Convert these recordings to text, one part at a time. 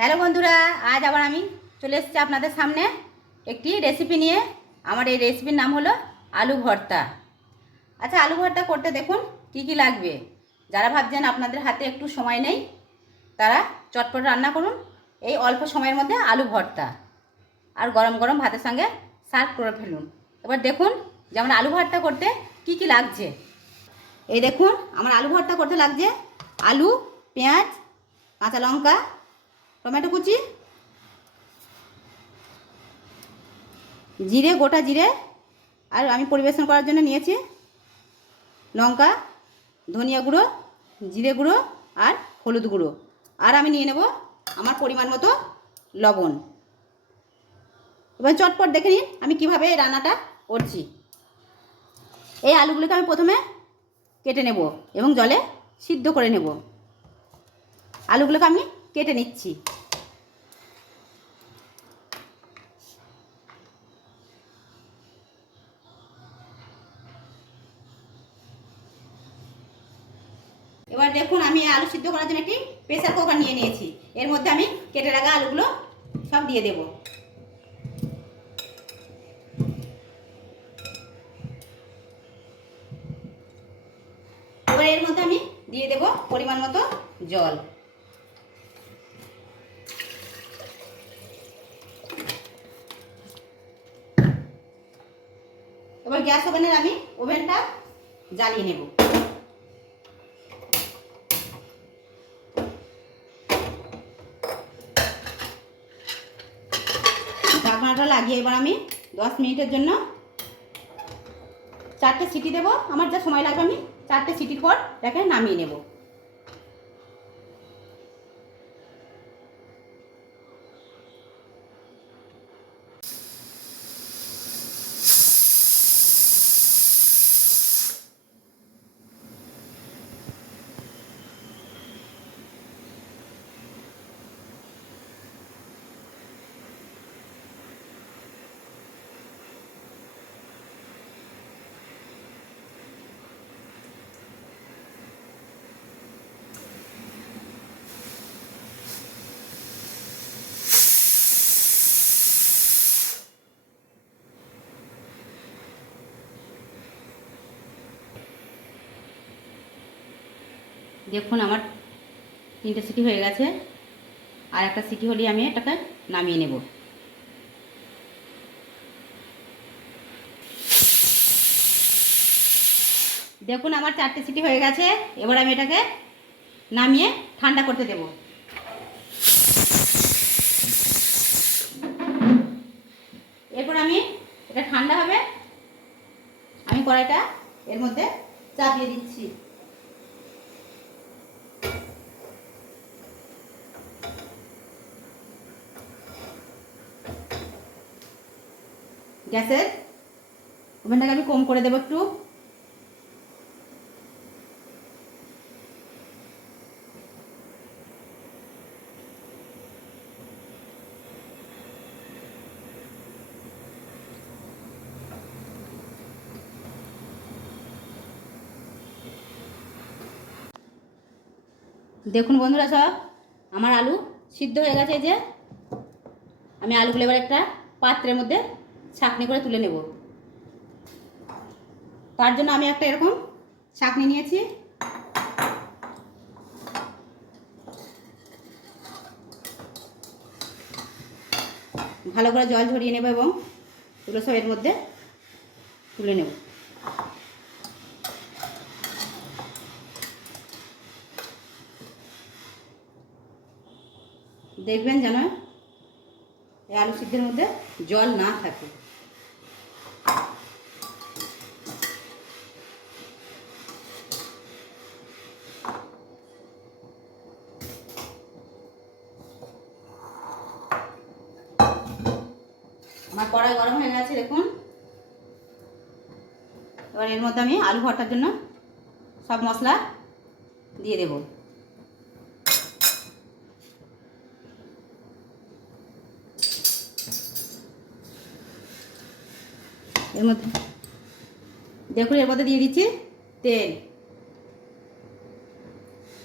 Hello বন্ধুরা, আজ আবার আমি চলে এসেছি আপনাদের সামনে একটি রেসিপি নিয়ে। আমার এই রেসিপির নাম হলো আলু ভর্তা। আচ্ছা আলু ভর্তা করতে দেখুন কি কি লাগবে। যারা ভাবছেন আপনাদের হাতে একটু সময় নেই, তারা চটপট রান্না করুন। এই অল্প সময়ের মধ্যে আলু ভর্তা। আর গরম গরম ভাতের সঙ্গে সার্ভ করে ফেলুন। এবার দেখুন যেমন আলু ভর্তা করতে কি কি লাগছে। এই দেখুন, আমার আলু ভর্তা করতে লাগছে আলু, পেঁয়াজ, কাঁচা লঙ্কা টমেটো কুচি, জিরে, গোটা জিরে, আর আমি পরিবেশন করার জন্য নিয়েছি লঙ্কা, ধনিয়া গুঁড়ো, জিরে গুঁড়ো আর হলুদ গুঁড়ো। আর আমি নিয়ে নেব আমার পরিমাণ মতো লবণ। এবার চটপট দেখে নিন আমি কীভাবে এই রান্নাটা করছি। এই আলুগুলোকে আমি প্রথমে কেটে নেব এবং জলে সিদ্ধ করে নেব। আলুগুলোকে আমি কেটে নিচ্ছি। এবার দেখুন আমি আলু সিদ্ধ করার জন্য একটি প্রেসার কুকার নিয়ে নিয়েছি। এর মধ্যে আমি কেটে রাখা আলুগুলো সব দিয়ে দেব। এবার এর মধ্যে আমি দিয়ে দেব পরিমাণ মতো জল। এবার গ্যাস ওভেনের আমি ওভেনটা জ্বালিয়ে নেব। ঢাকনাটা লাগিয়ে এবার আমি দশ মিনিটের জন্য চারটে সিটি দেব। আমার যা সময় লাগবে আমি চারটে সিটির পর এটাকে নামিয়ে নেব। দেখুন আমার তিনটে সিটি হয়ে গেছে, আর একটা সিটি হলে আমি এটাকে নামিয়ে নেব। দেখুন আমার চারটে সিটি হয়ে গেছে, এবার আমি এটাকে নামিয়ে ঠান্ডা করতে দেব। এরপর আমি এটা ঠান্ডা হবে, আমি কড়াইটা এর মধ্যে চাপিয়ে দিচ্ছি। গ্যাসের? ওভেনটাকে আমি কম করে দেবো একটু। দেখুন বন্ধুরা সব, আমার আলু সিদ্ধ হয়ে গেছে যে। আমি আলুগুলো এবার একটা পাত্রের মধ্যে ছাঁকনি করে তুলে নেব। তার জন্য আমি একটা এরকম ছাঁকনি নিয়েছি। ভালো করে জল ঝরিয়ে নেব এবং এগুলো সব এর মধ্যে তুলে নেব। দেখবেন যেন এই আলু সিদ্ধের মধ্যে জল না থাকে। আমার কড়াই গরম হয়ে গেছে, দেখুন। এবার এর মধ্যে আমি আলু ভর্তার জন্য সব মশলা দিয়ে দেবো। এর মধ্যে দেখুন, এর মধ্যে দিয়ে দিচ্ছি তেল।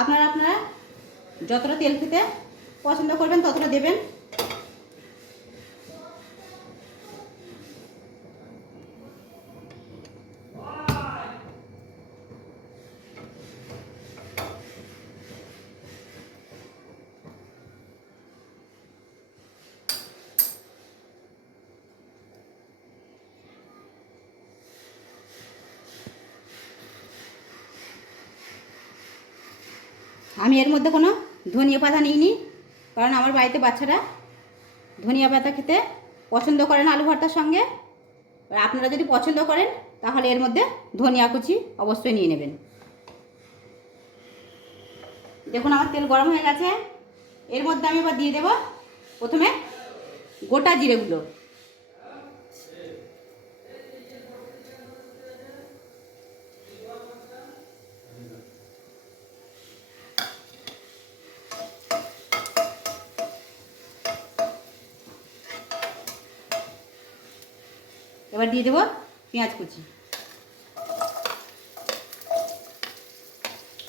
আপনারা আপনারা যতটা তেল খেতে পছন্দ করবেন, ততটা দেবেন। আমি এর মধ্যে কোনো ধনিয়া পাতা নিইনি, কারণ আমার বাড়িতে বাচ্চারা ধনিয়া পাতা খেতে পছন্দ করে না আলু ভর্তার সঙ্গে। আপনারা যদি পছন্দ করেন, তাহলে এর মধ্যে ধনিয়া কুচি অবশ্যই নিয়ে নেবেন। দেখুন, আমার তেল গরম হয়ে গেছে। এর মধ্যে আমি এবার দিয়ে দেব প্রথমে গোটা জিরেগুলো। এবার দিয়ে দেবো পেঁয়াজ কুচি।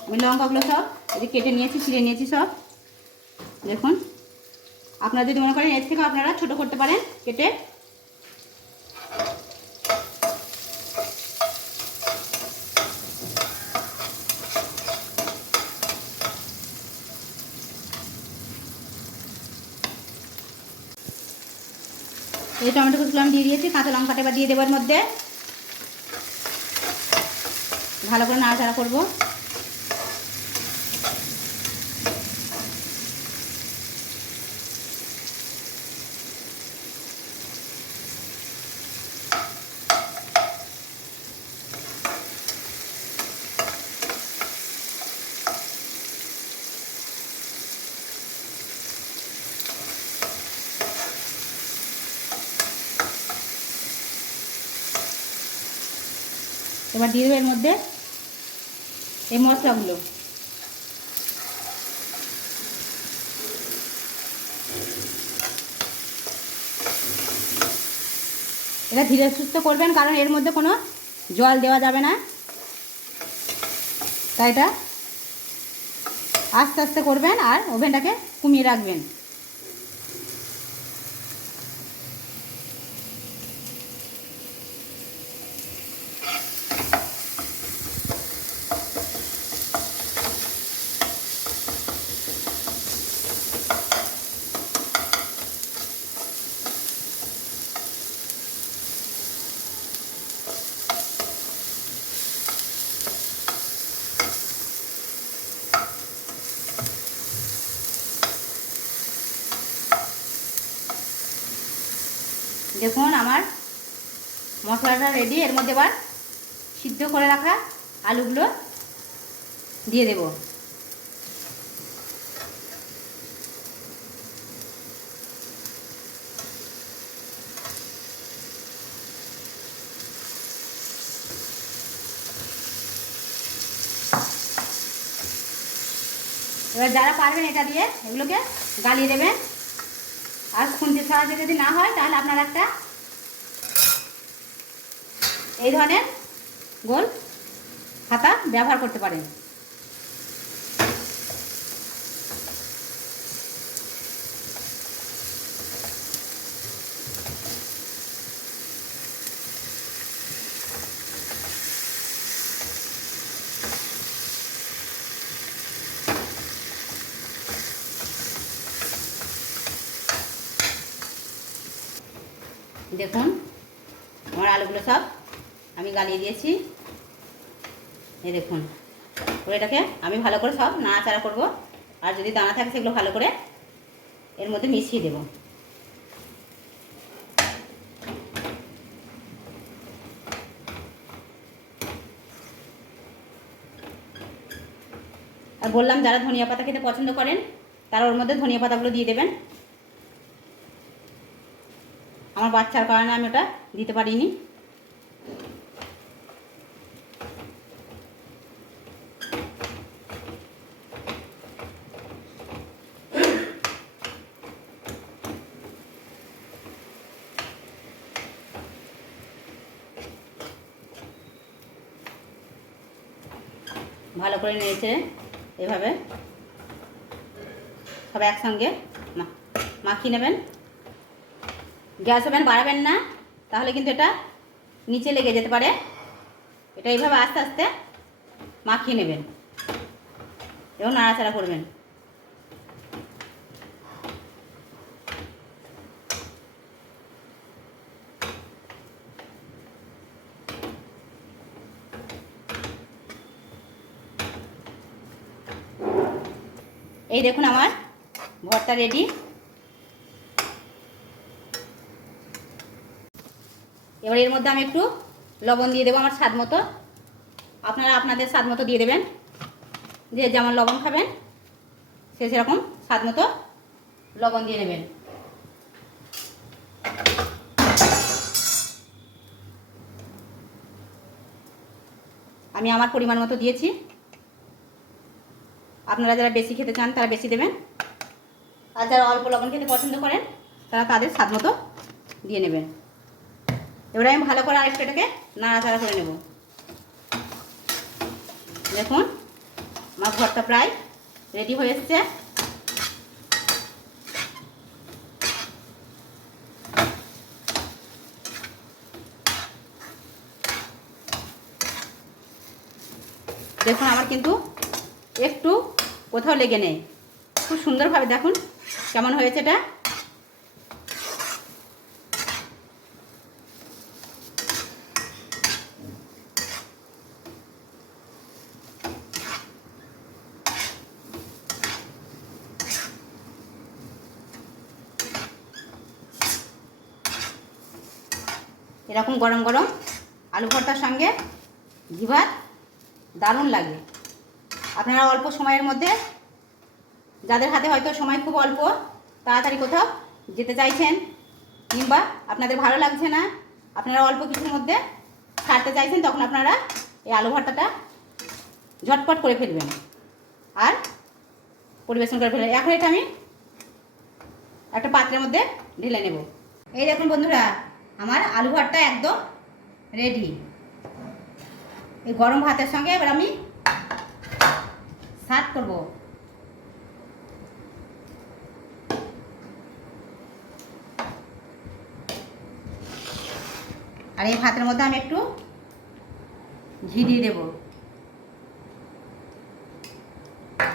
আমি লঙ্কাগুলো সব এই যে কেটে নিয়েছি, ছিঁড়ে নিয়েছি সব। দেখুন, আপনারা যদি মনে করেন এর থেকে আপনারা ছোট করতে পারেন কেটে। এই লঙ্ক দিয়ে দিয়েছি, কাঁচা লঙ্কাটা এবার দিয়ে দেবো এর মধ্যে। ভালো করে নাড়াচাড়া করব। এবার দিয়ে দেবো এর মধ্যে এই মশলাগুলো। এটা ধীরে সুস্থ করবেন, কারণ এর মধ্যে কোনো জল দেওয়া যাবে না। তাই এটা আস্তে আস্তে করবেন আর ওভেনটাকে কমিয়ে রাখবেন। দেখুন আমার মশলাটা রেডি এর মধ্যে এবার সিদ্ধ করে রাখা আলুগুলো দিয়ে দেব। এবার যারা পারবেন এটা দিয়ে এগুলোকে গালিয়ে দেবেন। আর খুন্তির সাহায্যে যদি না হয়, তাহলে আপনারা একটা এই ধরনের গোল খাতা ব্যবহার করতে পারেন দেখুন আমার আলুগুলো সব আমি গালিয়ে দিয়েছি। এই দেখুন, এবার এটাকে আমি ভালো করে সব নাড়াচাড়া করব। আর যদি দানা থাকে সেগুলো ভালো করে এর মধ্যে মিশিয়ে দেব। আর বললাম, যারা ধনিয়া পাতা খেতে পছন্দ করেন, তারা ওর মধ্যে ধনিয়া পাতাগুলো দিয়ে দেবেন। আমার বাচ্চার কারণে আমি ওটা দিতে পারিনি। ভালো করে নিয়েছে এভাবে সব একসঙ্গে মাখিয়ে নেবেন। গ্যাস ওভেন বাড়াবেন না, তাহলে কিন্তু এটা নিচে লেগে যেতে পারে। এটা এইভাবে আস্তে আস্তে মাখিয়ে নেবেন এবং নাড়াচাড়া করবেন। এই দেখুন আমার ভর্তা রেডি এবার এর মধ্যে আমি একটু লবণ দিয়ে দেবো আমার স্বাদ মতো। আপনারা আপনাদের স্বাদ মতো দিয়ে দেবেন। যে যেমন লবণ খাবেন, সে সেরকম স্বাদ মতো লবণ দিয়ে নেবেন। আমি আমার পরিমাণ মতো দিয়েছি। আপনারা যারা বেশি খেতে চান, তারা বেশি দেবেন। আর যারা অল্প লবণ খেতে পছন্দ করেন, তারা তাদের স্বাদ মতো দিয়ে নেবেন। এবারে আমি ভালো করে আরেকটু এটাকে নাড়াচাড়া করে নেব। দেখুন, আমার ঘরটা প্রায় রেডি হয়ে এসছে। দেখুন, আমার কিন্তু একটু কোথাও লেগে নেই। খুব সুন্দরভাবে দেখুন, কেমন হয়েছে এটা। এরকম গরম গরম আলু ভর্তার সঙ্গে ঘি ভাত দারুণ লাগে। আপনারা অল্প সময়ের মধ্যে, যাদের হাতে হয়তো সময় খুব অল্প, তাড়াতাড়ি কোথাও যেতে চাইছেন কিংবা আপনাদের ভালো লাগছে না, আপনারা অল্প কিছুর মধ্যে ছাড়তে চাইছেন, তখন আপনারা এই আলু ভর্তাটা ঝটপট করে ফেলবেন। আর পরিবেশন করে ফেলবেন। এখন এটা আমি একটা পাত্রের মধ্যে ঢেলে নেব। এই দেখুন বন্ধুরা আমার আলু ভর্তা একদম রেডি এই গরম ভাতের সঙ্গে এবার আমি সার্ভ করব। আর এই ভাতের মধ্যে আমি একটু ঘি দিয়ে দেবো।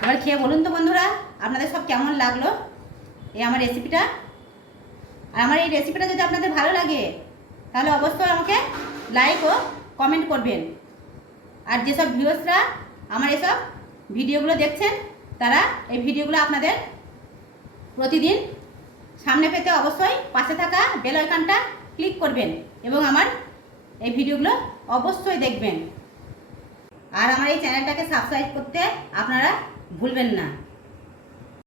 এবার খেয়ে বলুন তো বন্ধুরা, আপনাদের সব কেমন লাগল? এই আমার রেসিপিটা আর আমার এই রেসিপিটা যদি আপনাদের ভালো লাগে, তাহলে অবশ্যই আমাকে লাইক ও কমেন্ট করবেন। আর যেসব ভিউয়ার্সরা আমার এসব ভিডিওগুলো দেখছেন, তারা এই ভিডিওগুলো আপনাদের প্রতিদিন সামনে পেতে অবশ্যই পাশে থাকা বেল আইকনটা ক্লিক করবেন এবং আমার এই ভিডিওগুলো অবশ্যই দেখবেন। আর আমার এই চ্যানেলটাকে সাবস্ক্রাইব করতে আপনারা ভুলবেন না।